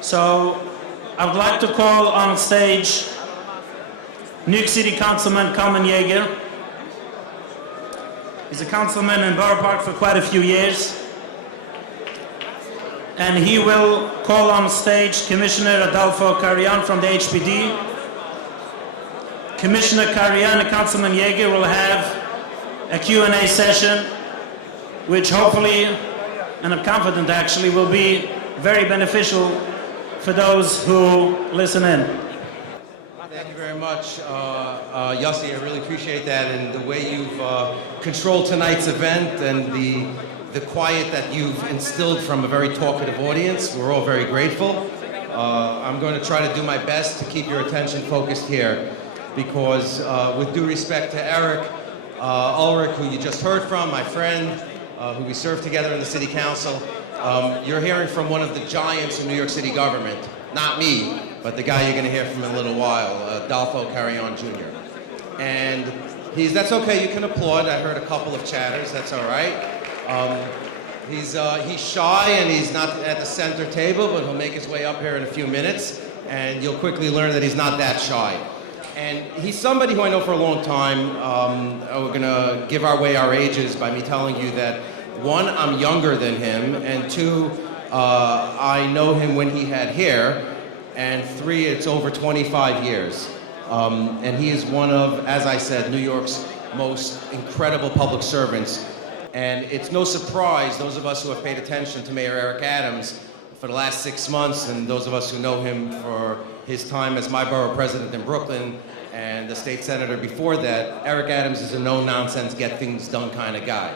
So I would like to call on stage New York City Councilman Kalmen Yeger. He's a councilman in Borough Park for quite a few years. And he will call on stage Commissioner Adolfo Carrión from the HPD. Commissioner Carrión and Councilman Yeger will have a Q&A session, which hopefully, and I'm confident actually, will be very beneficial for those who listen in. Thank you very much, Yossi. I really appreciate that, and the way you've controlled tonight's event and the quiet that you've instilled from a very talkative audience. We're all very grateful. I'm going to try to do my best to keep your attention focused here, because with due respect to Eric Ulrich, who you just heard from, my friend, who we served together in the City Council, you're hearing from one of the giants of New York City government. Not me, but the guy you're going to hear from in a little while, Adolfo Carrión Jr. And that's okay, you can applaud. I heard a couple of chatters, that's all right. He's shy and he's not at the center table, but he'll make his way up here in a few minutes, and you'll quickly learn that he's not that shy. And he's somebody who I know for a long time. We're gonna give away our ages by me telling you that, one, I'm younger than him, and two, I know him when he had hair, and three, it's over 25 years. And he is one of, as I said, New York's most incredible public servants. And it's no surprise, those of us who have paid attention to Mayor Eric Adams for the last 6 months, and those of us who know him for his time as my borough president in Brooklyn and the state senator before that, Eric Adams is a no-nonsense, get-things-done kind of guy.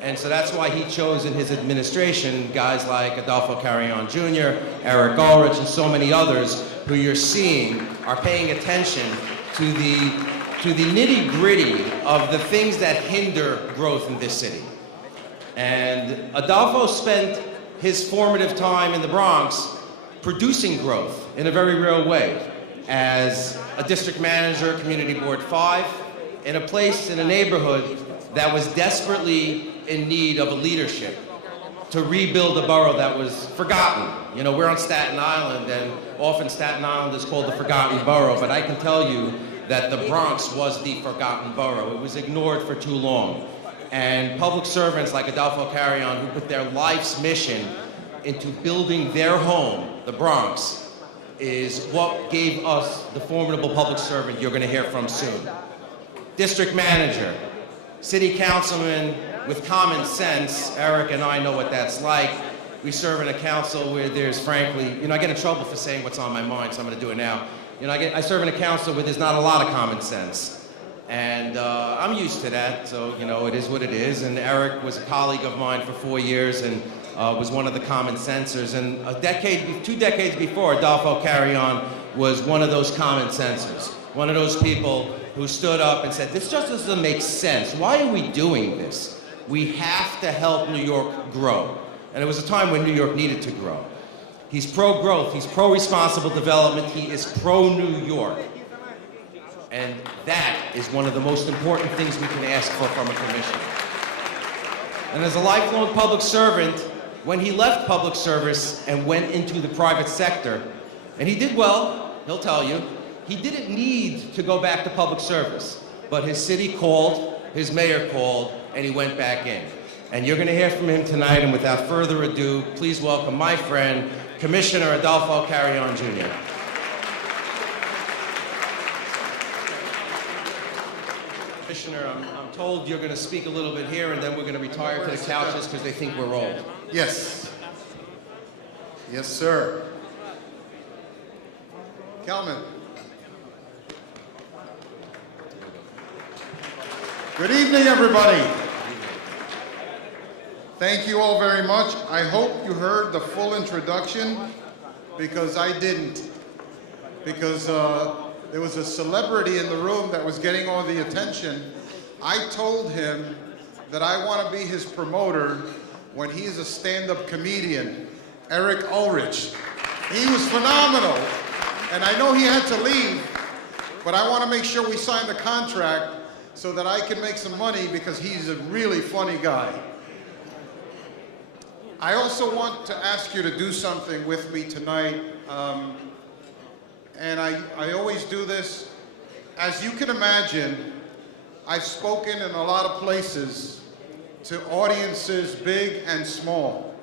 And so that's why he chose in his administration guys like Adolfo Carrión Jr., Eric Ulrich, and so many others who you're seeing are paying attention to the nitty-gritty of the things that hinder growth in this city. And Adolfo spent his formative time in the Bronx producing growth in a very real way as a district manager, Community Board 5, in a place, in a neighborhood that was desperately in need of a leadership to rebuild a borough that was forgotten. You know, we're on Staten Island, and often Staten Island is called the forgotten borough, but I can tell you that the Bronx was the forgotten borough. It was ignored for too long. And public servants like Adolfo Carrión, who put their life's mission into building their home, the Bronx, is what gave us the formidable public servant you're going to hear from soon. District manager, city councilman with common sense. Eric and I know what that's like. We serve in a council where there's, frankly, you know, I get in trouble for saying what's on my mind, so I'm going to do it now. You know, I serve in a council where there's not a lot of common sense. And I'm used to that, so, you know, it is what it is. And Eric was a colleague of mine for 4 years and was one of the common sensors. And 2 decades before, Adolfo Carrión was one of those common sensors. One of those people who stood up and said, this just doesn't make sense. Why are we doing this? We have to help New York grow. And it was a time when New York needed to grow. He's pro-growth, he's pro-responsible development, he is pro-New York. And that is one of the most important things we can ask for from a commissioner. And as a lifelong public servant, when he left public service and went into the private sector, and he did well, he'll tell you, he didn't need to go back to public service, but his city called, his mayor called, and he went back in. And you're gonna hear from him tonight, and without further ado, please welcome my friend, Commissioner Adolfo Carrión Jr. Commissioner, I'm told you're going to speak a little bit here, and then we're going to retire to the couches because they think we're old. Yes. Yes, sir. Kalmen. Good evening, everybody. Thank you all very much. I hope you heard the full introduction, because I didn't. Because there was a celebrity in the room that was getting all the attention. I told him that I want to be his promoter when he's a stand-up comedian, Eric Ulrich. He was phenomenal, and I know he had to leave, but I want to make sure we sign the contract so that I can make some money, because he's a really funny guy. I also want to ask you to do something with me tonight. And I always do this. As you can imagine, I've spoken in a lot of places to audiences big and small.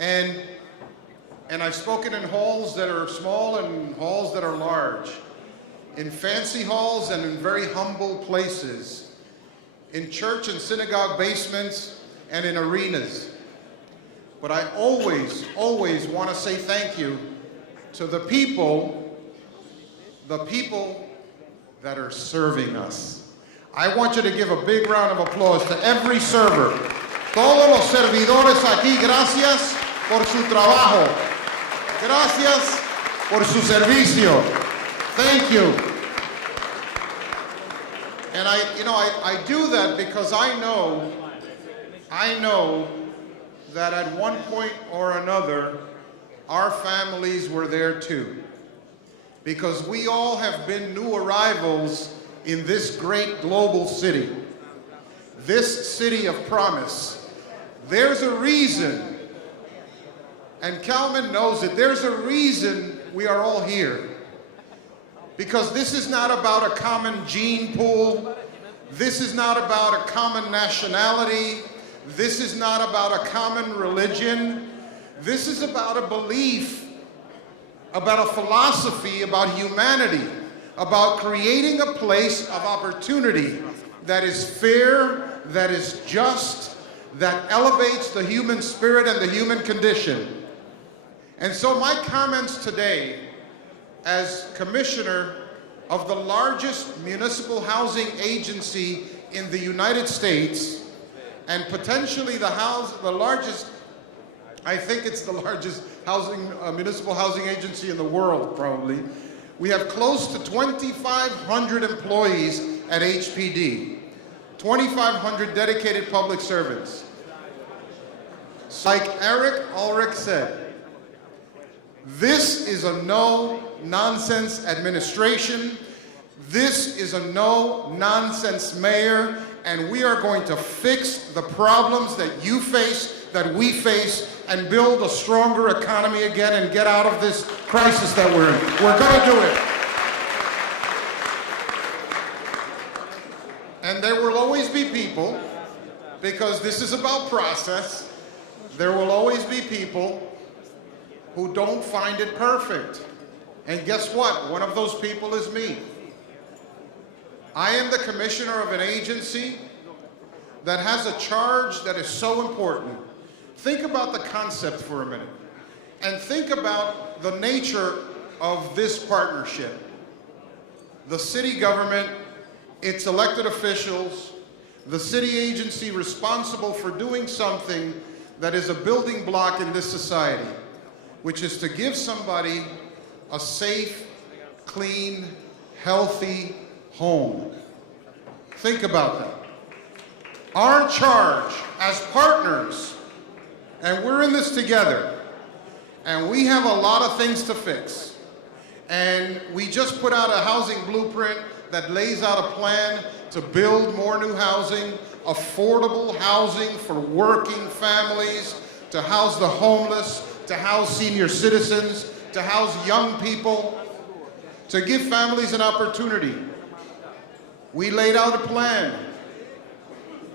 And I've spoken in halls that are small and halls that are large, in fancy halls and in very humble places, in church and synagogue basements and in arenas. But I always, always want to say thank you to the people that are serving us. I want you to give a big round of applause to every server. Todos los servidores aquí, gracias por su trabajo. Gracias por su servicio. Thank you. And I do that because I know that at one point or another, our families were there too. Because we all have been new arrivals in this great global city, this city of promise. There's a reason, and Kalmen knows it, there's a reason we are all here. Because this is not about a common gene pool. This is not about a common nationality. This is not about a common religion. This is about a belief, about a philosophy, about humanity, about creating a place of opportunity that is fair, that is just, that elevates the human spirit and the human condition. And so my comments today, as commissioner of the largest municipal housing agency in the United States, and potentially the largest, I think it's the largest municipal housing agency in the world, probably. We have close to 2,500 employees at HPD, 2,500 dedicated public servants. Like Eric Ulrich said, this is a no-nonsense administration. This is a no-nonsense mayor, and we are going to fix the problems that you face, that we face, and build a stronger economy again and get out of this crisis that we're in. We're going to do it. And there will always be people, because this is about process, there will always be people who don't find it perfect. And guess what? One of those people is me. I am the commissioner of an agency that has a charge that is so important. Think about the concept for a minute, and think about the nature of this partnership. The city government, its elected officials, the city agency responsible for doing something that is a building block in this society, which is to give somebody a safe, clean, healthy home. Think about that. Our charge as partners, and we're in this together, and we have a lot of things to fix. And we just put out a housing blueprint that lays out a plan to build more new housing, affordable housing for working families, to house the homeless, to house senior citizens, to house young people, to give families an opportunity. We laid out a plan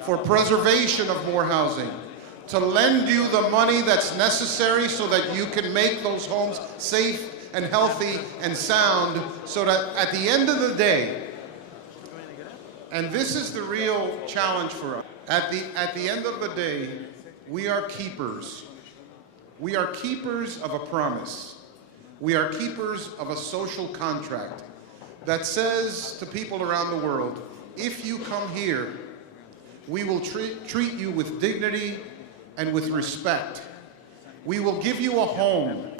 for preservation of more housing, to lend you the money that's necessary so that you can make those homes safe and healthy and sound, so that at the end of the day, and this is the real challenge for us, at the end of the day, we are keepers. We are keepers of a promise. We are keepers of a social contract that says to people around the world, if you come here, we will treat you with dignity and with respect. We will give you a home.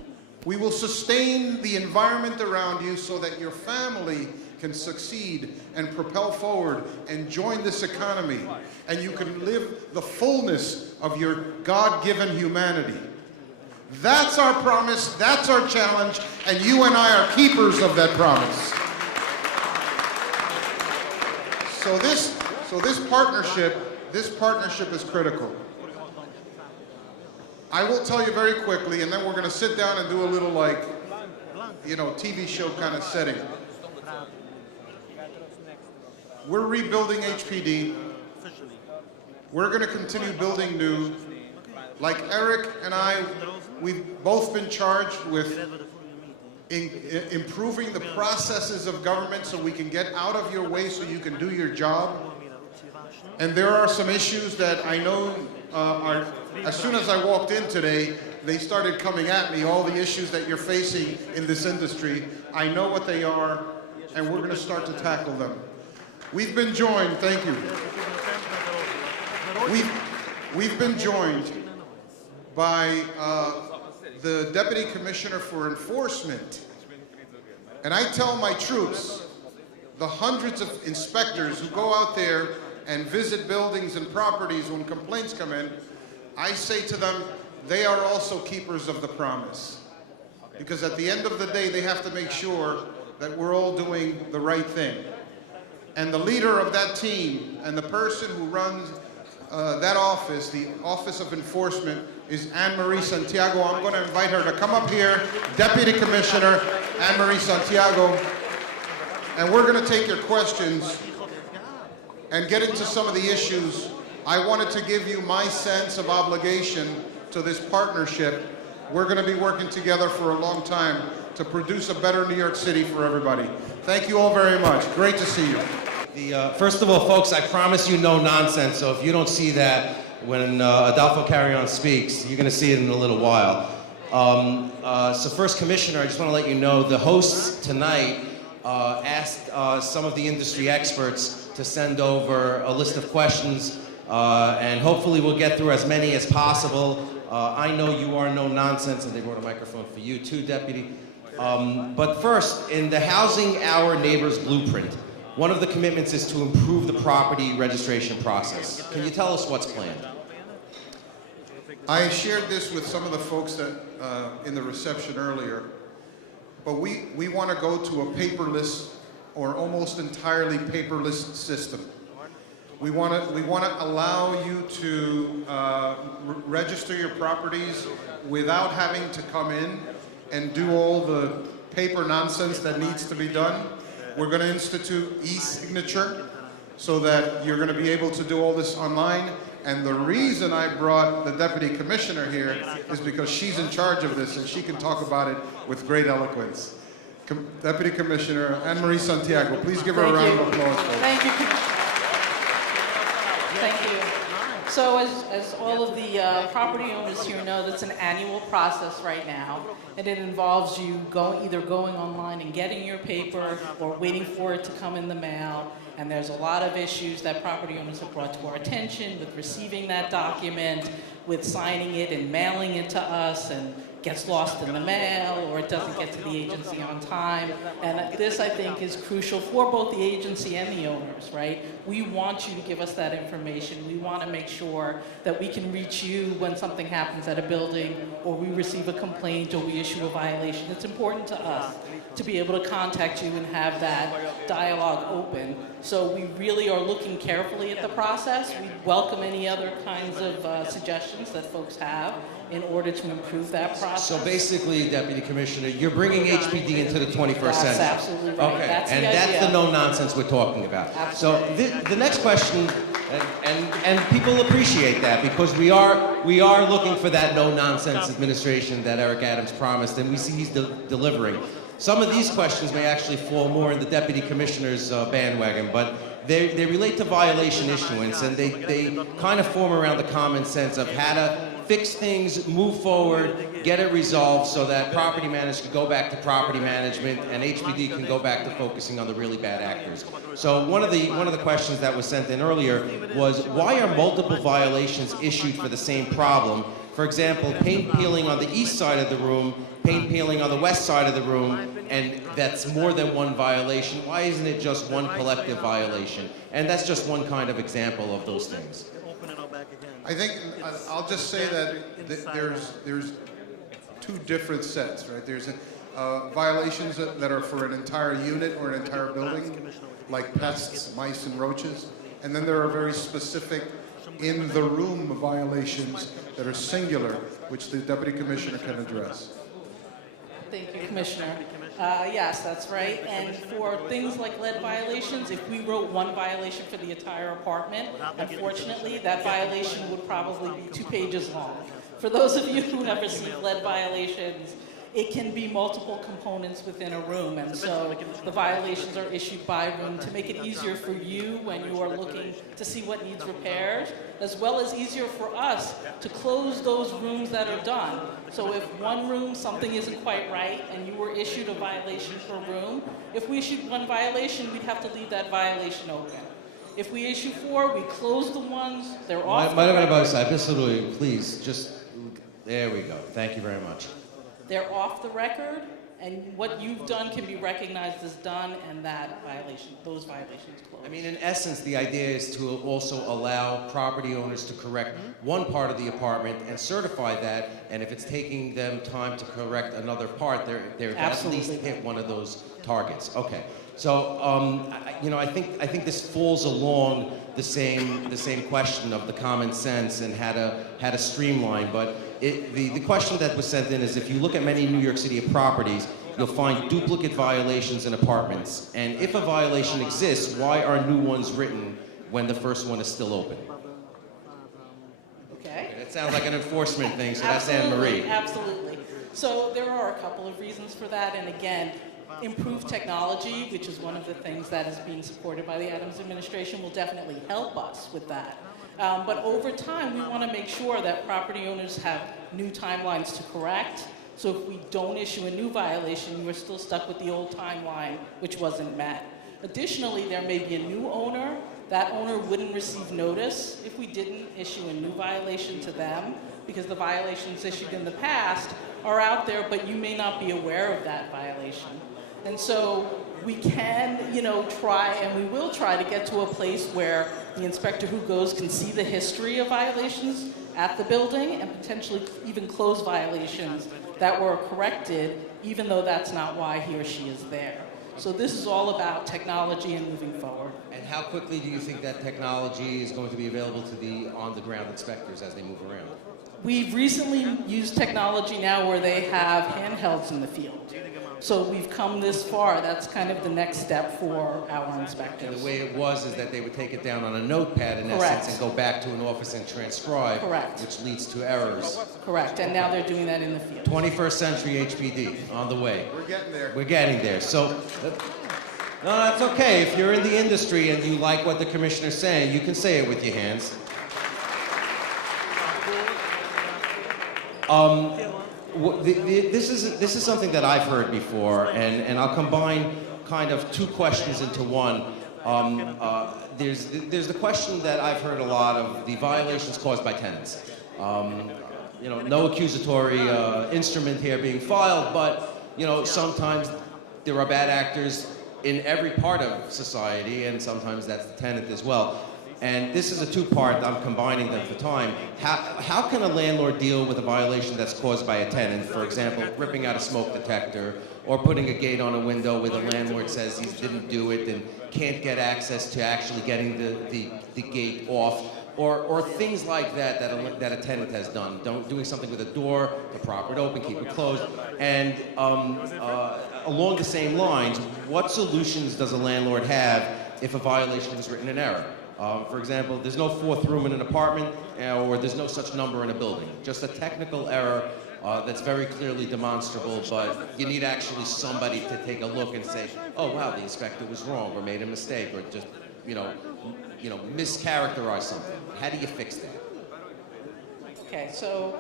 We will sustain the environment around you so that your family can succeed and propel forward and join this economy, and you can live the fullness of your God-given humanity. That's our promise, that's our challenge, and you and I are keepers of that promise. So this partnership is critical. I will tell you very quickly, and then we're going to sit down and do a little, like, you know, TV show kind of setting. We're rebuilding HPD. We're going to continue building new. Like Eric and I, we've both been charged with improving the processes of government so we can get out of your way so you can do your job. And there are some issues that I know are, as soon as I walked in today, they started coming at me, all the issues that you're facing in this industry. I know what they are, and we're going to start to tackle them. We've been joined, thank you. We've been joined by the Deputy Commissioner for Enforcement. And I tell my troops, the hundreds of inspectors who go out there and visit buildings and properties when complaints come in, I say to them, they are also keepers of the promise. Because at the end of the day, they have to make sure that we're all doing the right thing. And the leader of that team and the person who runs that office, the Office of Enforcement, is Anne-Marie Santiago. I'm going to invite her to come up here, Deputy Commissioner Anne-Marie Santiago, and we're going to take your questions and get into some of the issues. I wanted to give you my sense of obligation to this partnership. We're going to be working together for a long time to produce a better New York City for everybody. Thank you all very much. Great to see you. First of all, folks, I promise you no nonsense, so if you don't see that when Adolfo Carrión speaks, you're going to see it in a little while. So first, Commissioner, I just want to let you know the hosts tonight asked some of the industry experts to send over a list of questions, and hopefully we'll get through as many as possible. I know you are no nonsense, and they brought a microphone for you too, Deputy. But first, in the Housing Our Neighbors Blueprint, one of the commitments is to improve the property registration process. Can you tell us what's planned? I shared this with some of the folks that in the reception earlier, but we want to go to a paperless or almost entirely paperless system. We want to allow you to register your properties without having to come in and do all the paper nonsense that needs to be done. We're going to institute e-signature so that you're going to be able to do all this online. And the reason I brought the Deputy Commissioner here is because she's in charge of this and she can talk about it with great eloquence. Deputy Commissioner Anne-Marie Santiago, please give her a round of applause, folks. Thank you, Commissioner. Thank you. So as all of the property owners here know, that's an annual process right now, and it involves you either going online and getting your paper or waiting for it to come in the mail. And there's a lot of issues that property owners have brought to our attention with receiving that document, with signing it and mailing it to us, and gets lost in the mail, or it doesn't get to the agency on time. And this, I think, is crucial for both the agency and the owners, right? We want you to give us that information. We want to make sure that we can reach you when something happens at a building, or we receive a complaint, or we issue a violation. It's important to us to be able to contact you and have that dialogue open. So we really are looking carefully at the process. We welcome any other kinds of suggestions that folks have in order to improve that process. So basically, Deputy Commissioner, you're bringing HPD into the 21st century. That's absolutely right. Okay, That's and the that's idea. the no-nonsense we're talking about. Absolutely. So the next question, and people appreciate that, because we are looking for that no-nonsense administration that Eric Adams promised, and we see he's delivering. Some of these questions may actually fall more in the Deputy Commissioner's bandwagon, but they relate to violation issuance, and they kind of form around the common sense of how to fix things, move forward, get it resolved so that property managers can go back to property management and HPD can go back to focusing on the really bad actors. So one of the questions that was sent in earlier was, why are multiple violations issued for the same problem? For example, paint peeling on the east side of the room, paint peeling on the west side of the room, and that's more than one violation. Why isn't it just one collective violation? And that's just one kind of example of those things. I think I'll just say that there's two different sets, right? There's violations that are for an entire unit or an entire building, like pests, mice, and roaches, and then there are very specific in the room violations that are singular, which the Deputy Commissioner can address. Thank you, Commissioner. Yes, that's right. And for things like lead violations, if we wrote one violation for the entire apartment, unfortunately, that violation would probably be 2 pages long. For those of you who have received lead violations, it can be multiple components within a room, and so the violations are issued by room to make it easier for you when you are looking to see what needs repairs, as well as easier for us to close those rooms that are done. So if one room, something isn't quite right, and you were issued a violation per room, if we issued one violation, we'd have to leave that violation open. If we issue 4, we close the ones, they're off the record. Please, just, there we go. Thank you very much. They're off the record, and what you've done can be recognized as done, and that violation, those violations close. I mean, in essence, the idea is to also allow property owners to correct one part of the apartment and certify that, and if it's taking them time to correct another part, they're at least hit one of those targets. Okay. So, I think this falls along the same question of the common sense and how to streamline. But the question that was sent in is, if you look at many New York City properties, you'll find duplicate violations in apartments. And if a violation exists, why are new ones written when the first one is still open? Okay. It sounds like an enforcement thing, so that's Anne Marie. Absolutely. So there are a couple of reasons for that, and again, improved technology, which is one of the things that is being supported by the Adams administration, will definitely help us with that. But over time, we want to make sure that property owners have new timelines to correct. So if we don't issue a new violation, we're still stuck with the old timeline, which wasn't met. Additionally, there may be a new owner. That owner wouldn't receive notice if we didn't issue a new violation to them, because the violations issued in the past are out there, but you may not be aware of that violation. And so we can, try, and we will try to get to a place where the inspector who goes can see the history of violations at the building and potentially even close violations that were corrected, even though that's not why he or she is there. So this is all about technology and moving forward. And how quickly do you think that technology is going to be available to the on-the-ground inspectors as they move around? We've recently used technology now where they have handhelds in the field. So we've come this far. That's kind of the next step for our inspectors. And the way it was is that they would take it down on a notepad in Correct. essence and go back to an office and transcribe, Correct. which leads to errors. Correct, and now they're doing that in the field. 21st century HPD on the way. We're getting there. We're getting there. So, no, that's okay. If you're in the industry and you like what the commissioner's saying, you can say it with your hands. This is something that I've heard before, and I'll combine kind of 2 questions into one. There's the question that I've heard a lot of, the violations caused by tenants. No accusatory instrument here being filed, but sometimes there are bad actors in every part of society, and sometimes that's the tenant as well. And this is a 2-part, I'm combining them for time. How can a landlord deal with a violation that's caused by a tenant? For example, ripping out a smoke detector, or putting a gate on a window where the landlord says he didn't do it and can't get access to actually getting the gate off, or things like that that a tenant has done. Doing something with a door to prop it open, keep it closed. And along the same lines, what solutions does a landlord have if a violation is written in error? For example, there's no 4th room in an apartment, or there's no such number in a building. Just a technical error that's very clearly demonstrable, but you need actually somebody to take a look and say, oh wow, the inspector was wrong, or made a mistake, or just, mischaracterized something. How do you fix that? Okay, so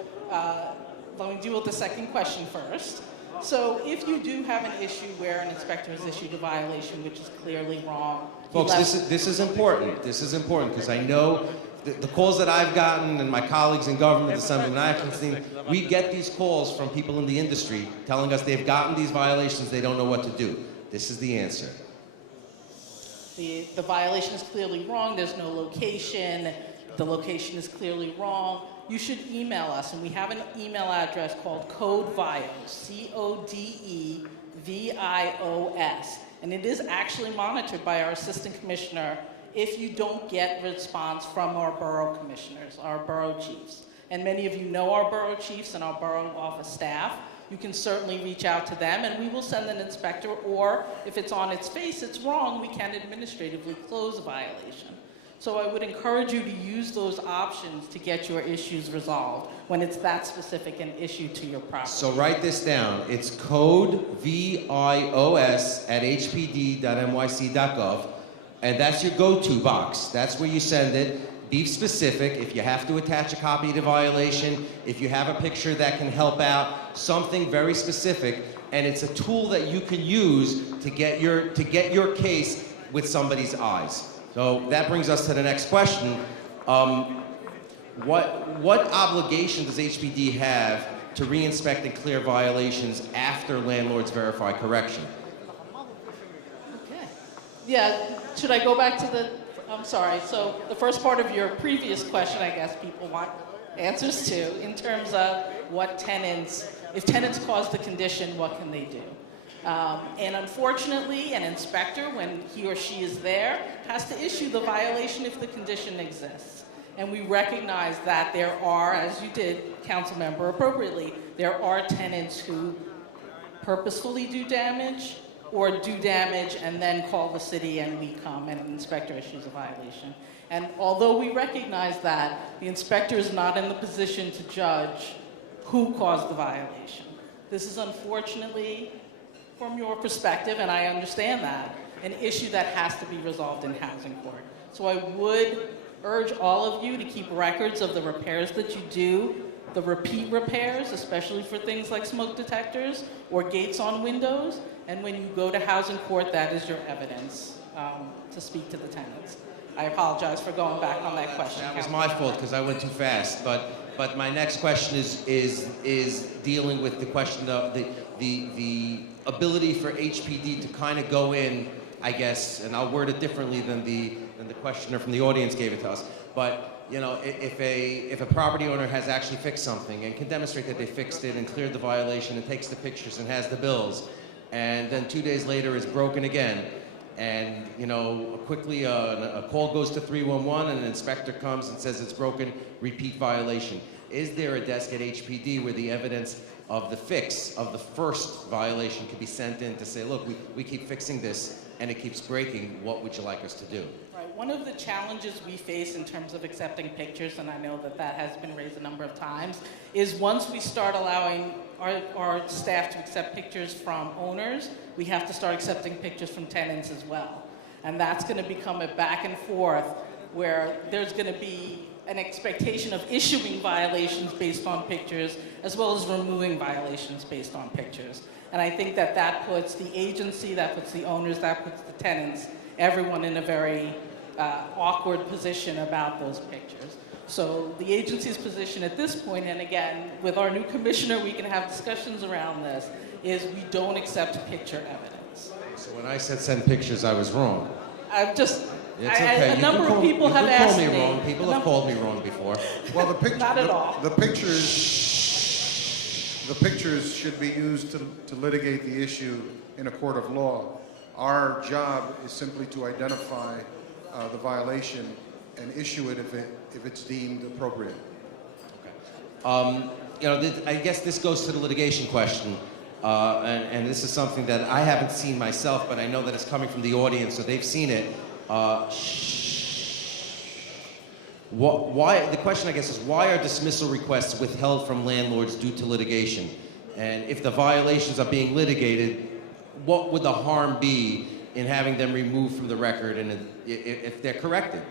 let me deal with the second question first. So if you do have an issue where an inspector has issued a violation which is clearly wrong, folks, this is important. This is important because I know the calls that I've gotten and my colleagues in government, Assemblyman Atkinson, we get these calls from people in the industry telling us they've gotten these violations, they don't know what to do. This is the answer. The violation is clearly wrong, there's no location, the location is clearly wrong, you should email us, and we have an email address called CODEVIOS, CODEVIOS, and it is actually monitored by our Assistant Commissioner if you don't get response from our borough commissioners, our borough chiefs. And many of you know our borough chiefs and our borough office staff. You can certainly reach out to them, and we will send an inspector, or if it's on its face, it's wrong, we can administratively close a violation. So I would encourage you to use those options to get your issues resolved when it's that specific an issue to your property. So write this down. It's code VIOS@hpd.nyc.gov, and that's your go-to box. That's where you send it. Be specific. If you have to attach a copy of the violation, if you have a picture that can help out, something very specific, and it's a tool that you can use to get your case with somebody's eyes. So that brings us to the next question. What obligation does HPD have to re-inspect and clear violations after landlords verify correction? Okay. Yeah, should I go back to the, I'm sorry, so the first part of your previous question, I guess people want answers to, in terms of what tenants, if tenants cause the condition, what can they do? And unfortunately, an inspector, when he or she is there, has to issue the violation if the condition exists. And we recognize that there are, as you did, council member, appropriately, there are tenants who purposefully do damage or do damage and then call the city and we come and an inspector issues a violation. And although we recognize that, the inspector is not in the position to judge who caused the violation. This is unfortunately, from your perspective, and I understand that, an issue that has to be resolved in housing court. So I would urge all of you to keep records of the repairs that you do, the repeat repairs, especially for things like smoke detectors or gates on windows, and when you go to housing court, that is your evidence to speak to the tenants. I apologize for going back on that question. That was my fault because I went too fast, but my next question is dealing with the question of the ability for HPD to kind of go in, I guess, and I'll word it differently than the questioner from the audience gave it to us. But you know, if a property owner has actually fixed something and can demonstrate that they fixed it and cleared the violation and takes the pictures and has the bills, and then 2 days later is broken again, and you know, quickly a call goes to 311 and an inspector comes and says it's broken, repeat violation. Is there a desk at HPD where the evidence of the fix of the first violation could be sent in to say, look, we keep fixing this and it keeps breaking, what would you like us to do? Right. One of the challenges we face in terms of accepting pictures, and I know that has been raised a number of times, is once we start allowing our staff to accept pictures from owners, we have to start accepting pictures from tenants as well. And that's going to become a back and forth where there's going to be an expectation of issuing violations based on pictures, as well as removing violations based on pictures. And I think that puts the agency, that puts the owners, that puts the tenants, everyone in a very awkward position about those pictures. So the agency's position at this point, and again, with our new commissioner, we can have discussions around this, is we don't accept picture evidence. So when I said send pictures, I was wrong. I've just, It's okay. a number of people have asked me. Wrong. People have called me wrong before. Well, the picture, Not at all. The pictures should be used to litigate the issue in a court of law. Our job is simply to identify the violation and issue it if it's deemed appropriate. Okay. You know, I guess this goes to the litigation question, and this is something that I haven't seen myself, but I know that it's coming from the audience, so they've seen it. Why? The question, I guess, is why are dismissal requests withheld from landlords due to litigation? And if the violations are being litigated, what would the harm be in having them removed from the record, and if they're corrected,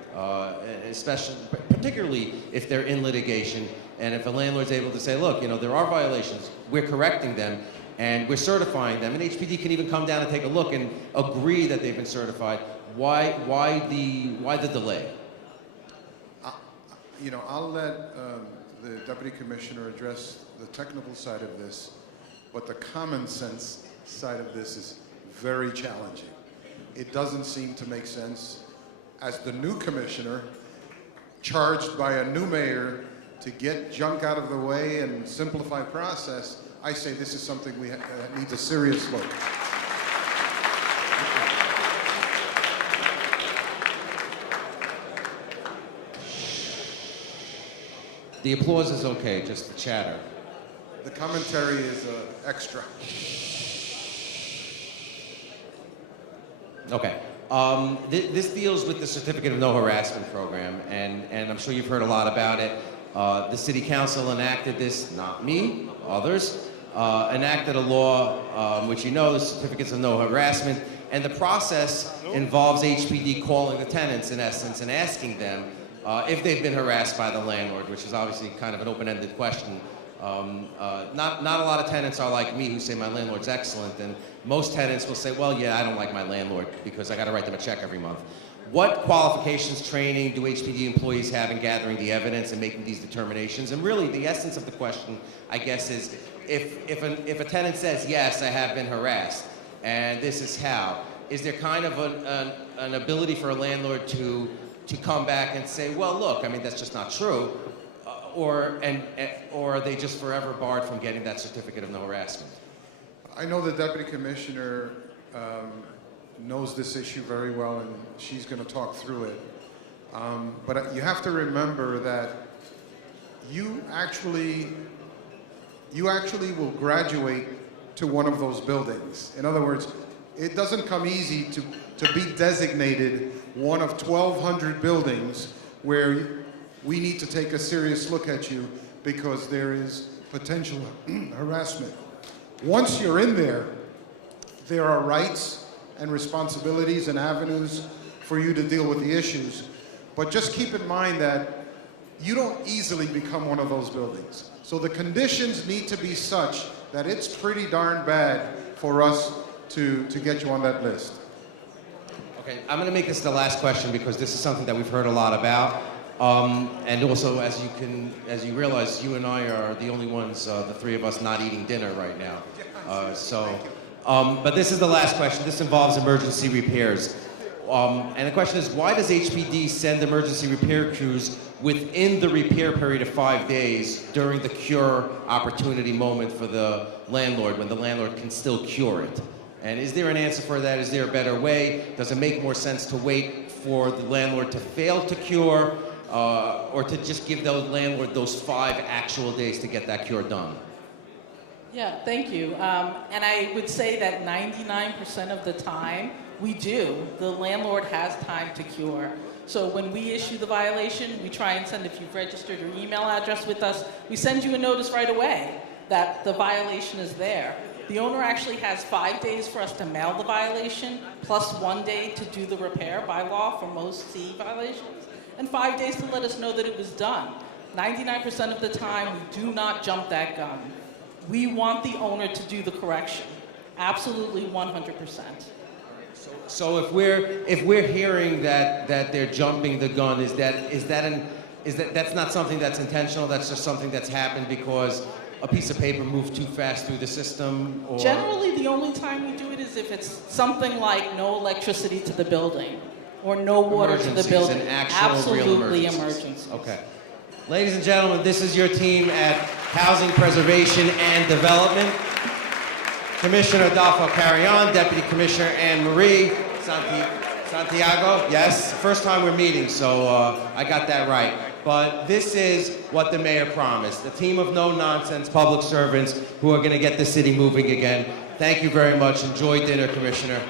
especially, particularly if they're in litigation, and if a landlord's able to say, look, you know, there are violations, we're correcting them, and we're certifying them, and HPD can even come down and take a look and agree that they've been certified. Why the delay? You know, I'll let the Deputy Commissioner address the technical side of this, but the common sense side of this is very challenging. It doesn't seem to make sense. As the new commissioner, charged by a new mayor to get junk out of the way and simplify process, I say this is something that needs a serious look. The applause is okay, just the chatter. The commentary is extra. Okay. This deals with the Certificate of No Harassment program, and I'm sure you've heard a lot about it. The City Council enacted this, not me, others, enacted a law, which you know, the Certificates of No Harassment, and the process involves HPD calling the tenants, in essence, and asking them if they've been harassed by the landlord, which is obviously kind of an open-ended question. Not a lot of tenants are like me who say my landlord's excellent, and most tenants will say, well, yeah, I don't like my landlord because I got to write them a check every month. What qualifications, training do HPD employees have in gathering the evidence and making these determinations? And really, the essence of the question, I guess, is if a tenant says, yes, I have been harassed, and this is how, is there kind of an ability for a landlord to come back and say, well, look, I mean, that's just not true, or are they just forever barred from getting that certificate of no harassment? I know the Deputy Commissioner knows this issue very well, and she's going to talk through it. But you have to remember that you actually will graduate to one of those buildings. In other words, it doesn't come easy to be designated one of 1,200 buildings where we need to take a serious look at you because there is potential harassment. Once you're in there, there are rights and responsibilities and avenues for you to deal with the issues. But just keep in mind that you don't easily become one of those buildings. So the conditions need to be such that it's pretty darn bad for us to get you on that list. Okay, I'm going to make this the last question because this is something that we've heard a lot about. And also, as you realize, you and I are the only ones, the three of us, not eating dinner right now. But this is the last question. This involves emergency repairs. And the question is, why does HPD send emergency repair crews within the repair period of 5 days during the cure opportunity moment for the landlord, when the landlord can still cure it? And is there an answer for that? Is there a better way? Does it make more sense to wait for the landlord to fail to cure, or to just give the landlord those 5 actual days to get that cure done? Yeah, thank you. And I would say that 99% of the time, we do. The landlord has time to cure. So when we issue the violation, we try and send, if you've registered your email address with us, we send you a notice right away that the violation is there. The owner actually has 5 days for us to mail the violation, plus 1 day to do the repair by law for most C violations, and 5 days to let us know that it was done. 99% of the time, we do not jump that gun. We want the owner to do the correction. Absolutely 100%. So if we're hearing that they're jumping the gun, that's not something that's intentional? That's just something that's happened because a piece of paper moved too fast through the system? Or? Generally, the only time we do it is if it's something like no electricity to the building or no water to the building. An actual Absolutely real emergencies. Okay. Ladies and gentlemen, this is your team at Housing Preservation and Development. Commissioner Adolfo Carrión, Deputy Commissioner Anne Marie Santiago. Yes, first time we're meeting, so I got that right. But this is what the mayor promised, a team of no-nonsense public servants who are going to get the city moving again. Thank you very much. Enjoy dinner, Commissioner.